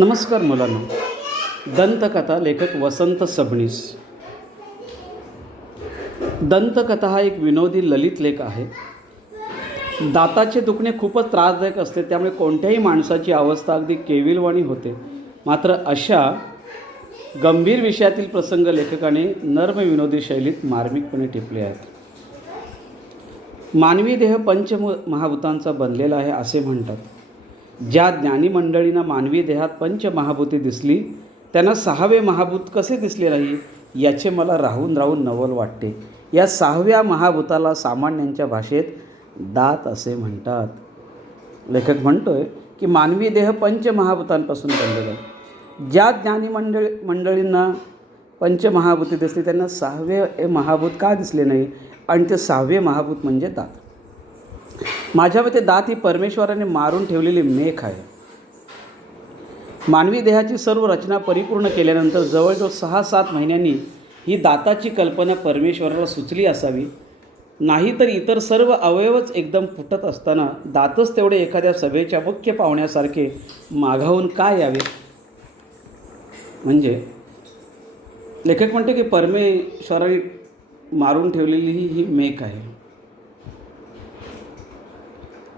नमस्कार मुलांनो. दंतकथा लेखक वसंत सबनीस. दंतकथा हा एक विनोदी ललित लेख आहे. दाताचे दुखणे खूपच त्रासदायक असते, त्यामुळे कोणत्याही माणसाची अवस्था अगदी केविलवाणी होते. मात्र अशा गंभीर विषयातील प्रसंग लेखकाने नर्म विनोदी शैलीत मार्मिकपणे टिपले आहेत. मानवी देह पंचमहाभूतांचा बनलेला आहे असे म्हणतात. ज्या ज्ञानी मंडळींना मानवी देहात पंचमहाभूते दिसली, त्यांना सहावे महाभूत कसे दिसले नाही याचे मला राहून राहून नवल वाटते. या सहाव्या महाभूताला सामान्यांच्या भाषेत दात असे म्हणतात. लेखक म्हणतोय की मानवी देह पंचमहाभूतांपासून बनलेला आहे. ज्या ज्ञानी मंडळींना पंचमहाभूते दिसली, त्यांना सहावे महाभूत का दिसले नाही, आणि ते सहावे महाभूत म्हणजे दात. माझ्या मते दात ही परमेश्वराने मारून ठेवलेली मेख आहे. मानवी देहाची सर्व रचना परिपूर्ण केल्यानंतर जवळजवळ 6-7 महिन्यांनी ही दाताची कल्पना परमेश्वराला सुचली असावी. नाहीतर इतर सर्व अवयवच एकदम फुटत असताना दातच तेवढे एखाद्या सभेच्या मुख्य पाहुण्यासारखे मागाहून का यावे. म्हणजे लेखक म्हणते की परमेश्वराने मारून ठेवलेली ही मेख आहे.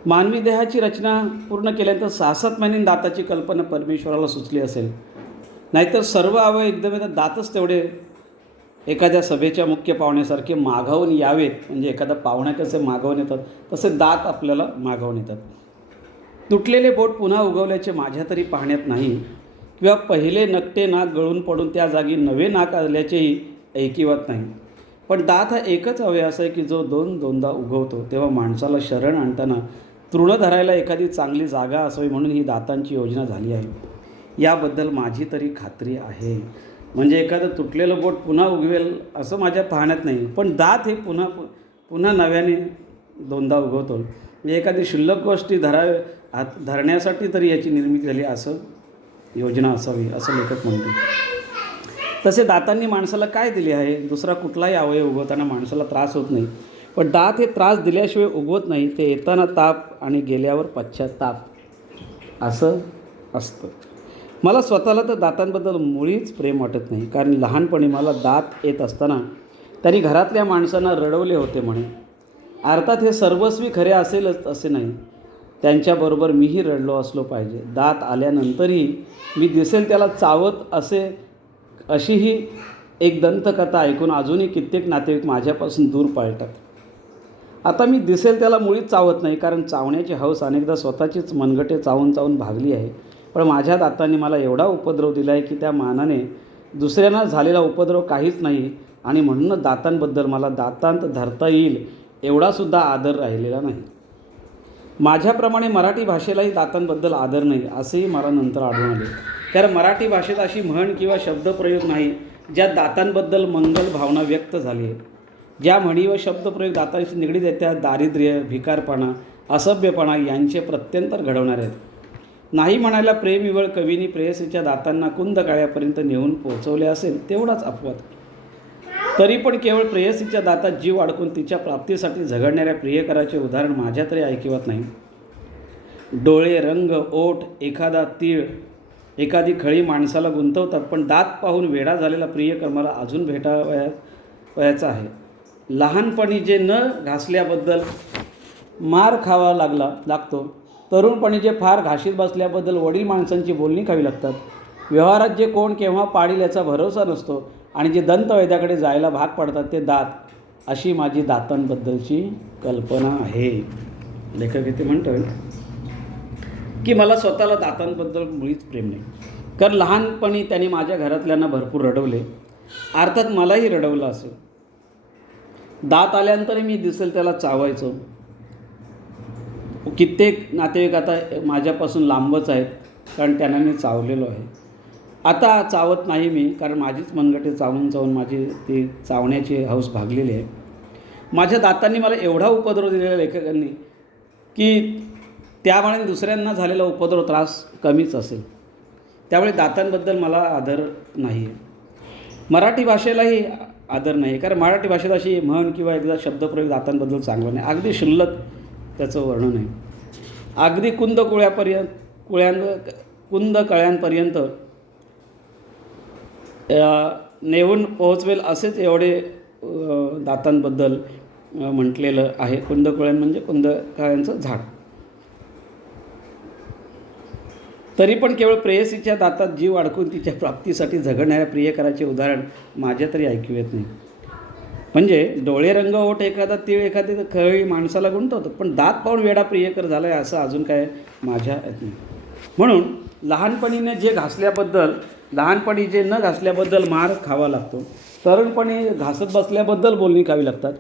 मानवी देहाची रचना पूर्ण केल्यानंतर 6-7 महिन्यांनी दाताची कल्पना परमेश्वराला सुचली असेल. नाहीतर सर्व अवयव एकदम येतात, दातच तेवढे एखाद्या सभेच्या मुख्य पाहुण्यासारखे मागावून यावेत. म्हणजे एखादा पाहुणा कसे मागावून येतात, तसे दात आपल्याला मागावून येतात. तुटलेले बोट पुन्हा उगवल्याचे माझ्या तरी पाहण्यात नाही, किंवा पहिले नकटे नाक गळून पडून त्या जागी नवे नाक आल्याचेही ऐकिवात नाही. पण दात हा एकच अवयव असा आहे की जो दोनदा उगवतो. तेव्हा माणसाला शरण आणताना तृण धरायला एखादी चांगली जागा असावी, म्हणून ही दातांची योजना झाली आहे. याबद्दल माझी तरी खात्री आहे. म्हणजे एखादं तुटलेलं बोट पुन्हा उगवेल असं माझ्या पाहण्यात नाही, पण दात हे पुन्हा नव्याने दोनदा उगवतो. म्हणजे एखादी क्षुल्लक गोष्टी धरण्यासाठी तरी याची निर्मिती झाली असं योजना असावी, असं लेखक म्हणतो. तसे दातांनी माणसाला काय दिले आहे. दुसरा कुठलाही अवयव उगवताना माणसाला त्रास होत नाही, पण दात हे त्रास दिल्याशिवाय उगवत नाही. ते येताना ताप आणि गेल्यावर पश्चाताप असं असतं. मला स्वतःला तर दातांबद्दल मुळीच प्रेम वाटत नाही, कारण लहानपणी मला दात येत असताना त्यांनी घरातल्या माणसांना रडवले होते म्हणे. अर्थात हे सर्वस्वी खरे असेलच असे नाही, त्यांच्याबरोबर मीही रडलो असलो पाहिजे. दात आल्यानंतरही मी दिसेल त्याला चावत अशीही एक दंतकथा ऐकून अजूनही कित्येक नातेवाईक माझ्यापासून दूर पळतात. आता मी दिसेल त्याला मुळीच चावत नाही, कारण चावण्याची हौस अनेकदा स्वतःचीच मनगटे चावून भागली आहे. पण माझ्या दातांनी मला एवढा उपद्रव दिला आहे की त्या मानाने दुसऱ्यांना झालेला उपद्रव काहीच नाही, आणि म्हणूनच दातांबद्दल मला दातांत धरता येईल एवढासुद्धा आदर राहिलेला नाही. माझ्याप्रमाणे मराठी भाषेलाही दातांबद्दल आदर नाही असेही मला नंतर आढळून आले. कारण मराठी भाषेत अशी म्हण किंवा शब्दप्रयोग नाही ज्यात दातांबद्दल मंगल भावना व्यक्त झाली आहे. ज्या म्हणी व शब्दप्रयोग दातांशी निगडीत आहेत त्या दारिद्र्य, भिकारपणा, असभ्यपणा यांचे प्रत्यंतर घडवणारे आहेत. नाही म्हणायला प्रेमविवळ कवींनी प्रेयसीच्या दातांना कुंद काळ्यापर्यंत नेऊन पोहोचवले असेल तेवढाच अपवाद. तरी पण केवळ प्रेयसीच्या दातात जीव अडकून तिच्या प्राप्तीसाठी झगडणाऱ्या प्रियकराचे उदाहरण माझ्या तरी ऐकिवात नाही. डोळे, रंग, ओठ, एखादा तीळ, एखादी खळी माणसाला गुंतवतात, पण दात पाहून वेडा झालेला प्रियकर मला अजून भेटावयाचा आहे. लहानपणी जे न घासल्याबद्दल मार खावा लागतो, तरुणपणी जे फार घाशीत बसल्याबद्दल वडील माणसांची बोलणी खावी लागतात, व्यवहारात जे कोण केव्हा पाडील याचा भरोसा नसतो, आणि जे दंतवैद्याकडे जायला भाग पडतात ते दात, अशी माझी दातांबद्दलची कल्पना आहे. लेखक इथे म्हणतोय की मला स्वतःला दातांबद्दल मुळीच प्रेम नाही, कारण लहानपणी त्यांनी माझ्या घरातल्यांना भरपूर रडवले. अर्थात मलाही रडवलं असेल. दात आल्यानंतरही मी दिसेल त्याला चावायचो. कित्येक नातेवाईक आता माझ्यापासून लांबच आहेत, कारण त्यांना मी चावलेलो आहे. आता चावत नाही मी, कारण माझीच मनगटे चावून माझी ती चावण्याची हौस भागलेली आहे. माझ्या दातांनी मला एवढा उपद्रव दिलेल्या लेखकांनी की त्यामुळे दुसऱ्यांना झालेला उपद्रव त्रास कमीच असेल. त्यामुळे दातांबद्दल मला आदर नाही आहे. मराठी भाषेलाही आदर नाही, कारण मराठी भाषेत अशी म्हण किंवा एकदा शब्दप्रयोग दातांबद्दल चांगला नाही. अगदी क्षुल्लक त्याचं वर्णन आहे. अगदी कुंद कुंद कळ्यांपर्यंत नेऊन पोहोचवेल असेच एवढे दातांबद्दल म्हटलेलं आहे. कुंद कळ्यां म्हणजे कुंद कळ्यांचं झाड. तरी पण केवळ प्रेयसीच्या दातात जीव अडकून तिच्या प्राप्तीसाठी झगडणाऱ्या प्रियकराचे उदाहरण माझ्या तरी ऐकू येत नाही. म्हणजे डोळे रंग ओठ एखादा तीळ एखादी खळी माणसाला गुंतवतात, पण दात पाहून वेडा प्रियकर झाला आहे असं अजून काय माझ्या येत नाही. म्हणून लहानपणी जे न घासल्याबद्दल मार खावा लागतो, तरुणपणी घासत बसल्याबद्दल बोलणी खावी लागतात,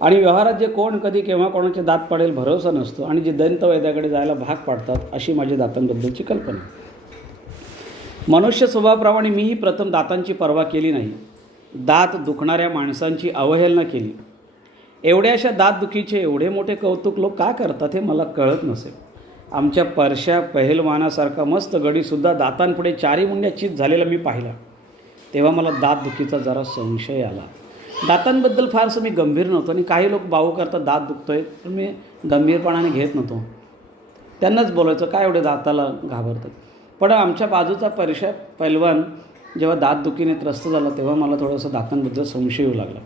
आणि व्यवहारात जे कोण कधी केव्हा कोणाचे दात पडेल भरोसा नसतो, आणि जे दंतवैद्याकडे जायला भाग पाडतात, अशी माझी दातांबद्दलची कल्पना. मनुष्य स्वभावाप्रमाणे मीही प्रथम दातांची पर्वा केली नाही. दात दुखणाऱ्या माणसांची अवहेलना केली. एवढ्याशा दातदुखीचे एवढे मोठे कौतुक लोक का करतात हे मला कळत नसेल. आमच्या परशा पहलवानासारखा मस्त गडीसुद्धा दातांपुढे चारी मुंड्या चित झालेला मी पाहिला. तेव्हा मला दातदुखीचा जरा संशय आला. दातांबद्दल फारसं मी गंभीर नव्हतो, आणि काही लोक बाऊ करतात दात दुखतोय, पण मी गंभीरपणाने घेत नव्हतो. त्यांनाच बोलायचं काय एवढे दाताला घाबरतात. पण आमच्या बाजूचा परशा पैलवान जेव्हा दातदुखीने त्रस्त झाला तेव्हा मला थोडंसं दातांबद्दल संशय येऊ लागला.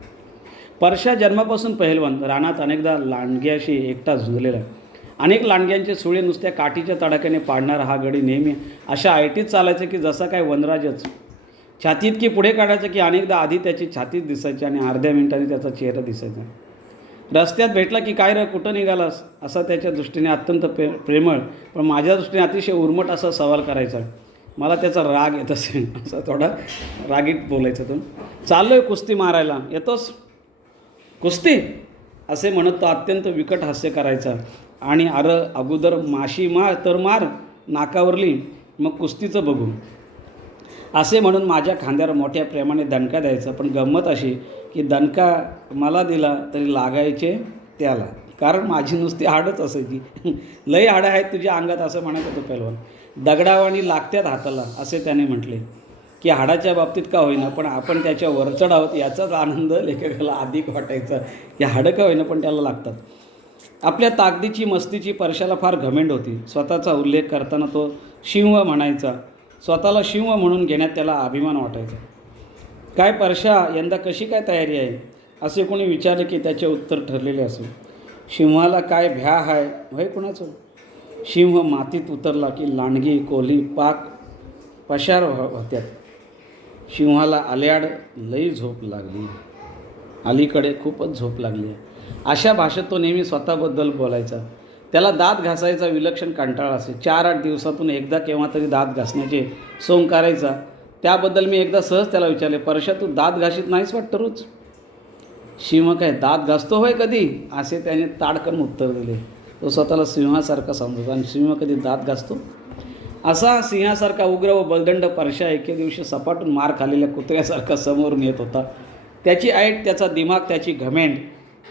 परशा जन्मापासून पैलवान, रानात अनेकदा लांडग्याशी एकटा झुंजलेला आहे. अनेक लांडग्यांचे सुळे नुसत्या काठीच्या तडाख्याने पाडणारा हा गडी नेहमी अशा आयटीत चालायचं की जसा काय वनराजच. छाती इतकी पुढे काढायचं की अनेकदा आधी त्याची छातीच दिसायची आणि अर्ध्या मिनिटांनी त्याचा चेहरा दिसायचा. रस्त्यात भेटला की काय रे कुठं निघालास असा त्याच्या दृष्टीने अत्यंत प्रेमळ पण माझ्या दृष्टीने अतिशय उर्मट असा सवाल करायचा. मला त्याचा राग येत असेल, असा थोडा रागीट बोलायचा तो. चाललो आहे कुस्ती मारायला, येतोस कुस्ती असे म्हणत तो अत्यंत विकट हास्य करायचा. आणि अगोदर माशी मार तर मार नाकावरली, मग कुस्तीचं बघू असे म्हणून माझ्या खांद्यावर मोठ्या प्रेमाने दणका द्यायचा. पण गंमत अशी की दणका मला दिला तरी लागायचे त्याला, कारण माझी नुसती हाडच असायची. लई हाडं आहेत तुझ्या अंगात असं म्हणायचं तो पैलवान. दगडावानी लागत्यात हाताला असे त्याने म्हटले की हाडाच्या बाबतीत का होईना पण आपण त्याच्या वरचढ आहोत याचाच आनंद लेखकाला अधिक वाटायचा. या हाडं का होईना पण त्याला लागतात. आपल्या ताकदीची मस्तीची परशाला फार घमेंड होती. स्वतःचा उल्लेख करताना तो शिव म्हणायचा. स्वतःला शिव म्हणून घेण्यात त्याला अभिमान वाटायचा. काय परशा यंदा कशी काय तयारी आहे असे कोणी विचारले की त्याचे उत्तर ठरलेले असेल. सिंहाला काय भ्या आहे होय कुणाचं. सिंह मातीत उतरला की लांडगी कोल्ही पाक पशार होत्यात. सिंहाला आल्याड लई झोप लागली, अलीकडे खूपच झोप लागली. अशा भाषेत तो नेहमी स्वतःबद्दल बोलायचा. त्याला दात घासायचा विलक्षण कंटाळा असे. 4-8 दिवसातून एकदा केव्हा तरी दात घासण्याचे सोंग करायचा. त्याबद्दल मी एकदा सहज त्याला विचारले, परशा तू दात घासीत नाहीस वाटतं रोज. सिंह काय दात घासतो होय कधी असे त्याने ताडकन उत्तर दिले. तो स्वतःला सिंहासारखा समजतो आणि सिंह कधी दात घासतो. असा सिंहासारखा उग्र व बलदंड परशा एके दिवशी सपाटून मार खाल्लेल्या कुत्र्यासारखा समोरून येत होता. त्याची ऐट, त्याचा दिमाग, त्याची घमेंड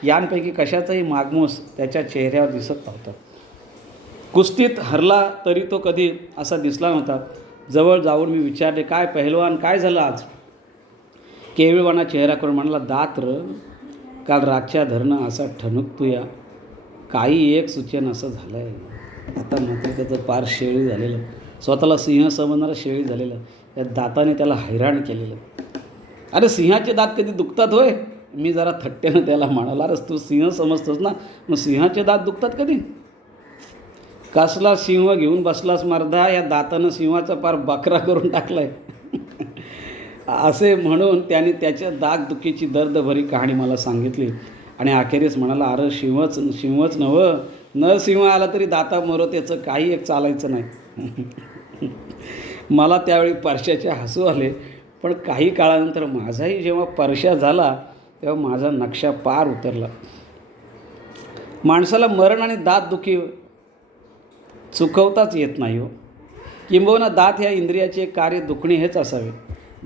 यांपैकी कशाचाही मागमूस त्याच्या चेहऱ्यावर दिसत नव्हता. कुस्तीत हरला तरी तो कधी असा दिसला नव्हता. जवळ जाऊन मी विचारले, काय पहिलवान काय झालं आज. केविळवाना चेहरा करून म्हणाला, दात र काल रातच्या धरणं असा ठणकतोया काही एक सूचन असं झालं आहे. आता मात्र त्याचं पार शेळी झालेलं, स्वतःला सिंह समजणारा शेळी झालेलं, त्या दाताने त्याला हैराण केलेलं. अरे सिंहाचे दात कधी दुखतात होय. मी जरा थट्टेनं त्याला म्हणाला, अरे तू सिंह समजतोस ना, मग सिंहाचे दात दुखतात कधी. कसला सिंह घेऊन बसलास मर्दा, या दातानं सिंहाचा पार बकरा करून टाकलाय. असे म्हणून त्याने त्याच्या दातदुखीची दर्दभरी कहाणी मला सांगितली आणि अखेरीस म्हणाला, अरे शिवच नवं, न सिंह आला तरी दाता मरो त्याचं काही एक चालायचं नाही. मला त्यावेळी परशाचे हसू आले. पण काही काळानंतर माझाही जेव्हा परशा झाला तेव्हा माझा नक्षा पार उतरला. माणसाला मरण आणि दातदुखी चुकवताच येत नाही हो. किंबहुना दात ह्या इंद्रियाचे कार्य दुखणे हेच असावे.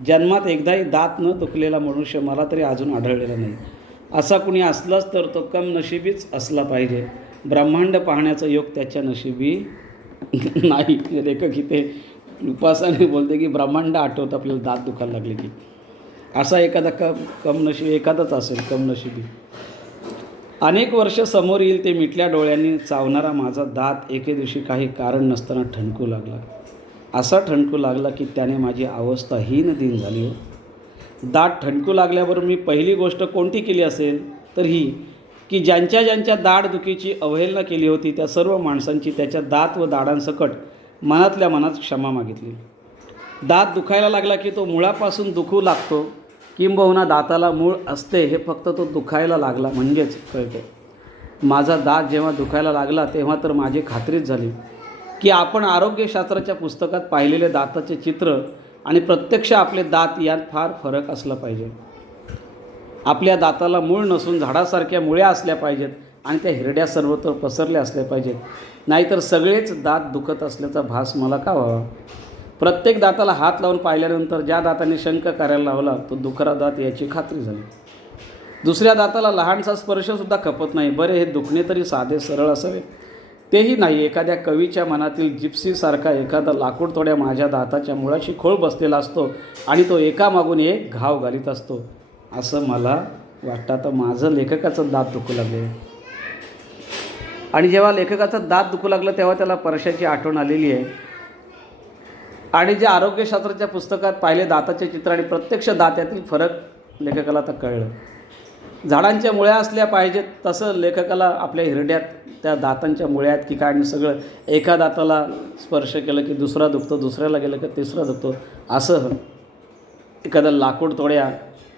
जन्मात एकदाही दात न दुखलेला मनुष्य मला तरी अजून आढळलेला नाही. असा कुणी असलाच तर तो कमनशिबीच असला पाहिजे. ब्रह्मांड पाहण्याचा योग त्याच्या नशिबी नाही. लेखक इथे उपासाने बोलते की ब्रह्मांड आठवतं आपल्याला दात दुखायला लागले की. असा एखादा कमनशिबी एखादाच असेल कमनशिबी. अनेक वर्ष समोर येईल ते मिटल्या डोळ्यांनी चावणारा माझा दात एके दिवशी काही कारण नसताना ठणकू लागला. असा ठणकू लागला की त्याने माझी अवस्था हीन दिन झाली हो. दात ठणकू लागल्यावर मी पहिली गोष्ट कोणती केली असेल तर ही की ज्यांच्या दाढदुखीची अवहेलना केली होती त्या सर्व माणसांची त्याच्या दात व दाढांसकट मनातल्या मनात क्षमा मागितली. दात दुखायला लागला की तो मुळापासून दुखू लागतो, किंबहुना दाताला मूळ असते हे फक्त तो दुखायला लागला म्हणजेच कळते. माझा दात जेव्हा दुखायला लागला तेव्हा तर माझी खात्रीच झाली की आपण आरोग्यशास्त्राच्या पुस्तकात पाहिलेले दाताचे चित्र आणि प्रत्यक्ष आपले दात यात फार फरक असला पाहिजे. आपल्या दाताला मूळ नसून झाडासारख्या मुळ्या असल्या पाहिजेत आणि त्या हिरड्या सर्वत्र पसरल्या असल्या पाहिजेत. नाहीतर सगळेच दात दुखत असल्याचा भास मला का व्हावा. प्रत्येक दाताला हात लावून पाहिल्यानंतर ज्या दाताने शंक करायला लावला तो दुखरा दात याची खात्री झाली. दुसऱ्या दाताला लहानसा स्पर्शसुद्धा खपत नाही. बरे हे दुखणे तरी साधे सरळ असावे तेही नाही. एखाद्या कवीच्या मनातील जिप्सीसारखा एखादा लाकूड तोड्या माझ्या दाताच्या मुळाशी खोळ बसलेला असतो आणि तो एकामागून एक घाव घालीत असतो असं मला वाटतं. आता माझं लेखकाचं दात दुखू लागले आणि जेव्हा लेखकाचं दात दुखू लागलं तेव्हा त्याला परशाची आठवण आलेली आहे. आणि जे आरोग्यशास्त्राच्या पुस्तकात पाहिले दाताचे चित्र आणि प्रत्यक्ष दात यातील फरक लेखकाला आता कळलं. झाडांच्या मुळ्या असल्या पाहिजेत तसं लेखकाला आपल्या हिरड्यात त्या दातांच्या मुळ्यात की काय आणि सगळं एका दाताला स्पर्श केलं की दुसरा दुखतो, दुसऱ्याला गेलं की तिसरा दुखतो असं एखादा लाकूड तोड्या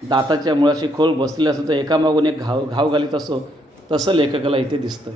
दाताच्या मुळाशी खोल बसलेला असतो तो एकामागून एक घाव घालीत असतो तसं लेखकाला इथे दिसतं.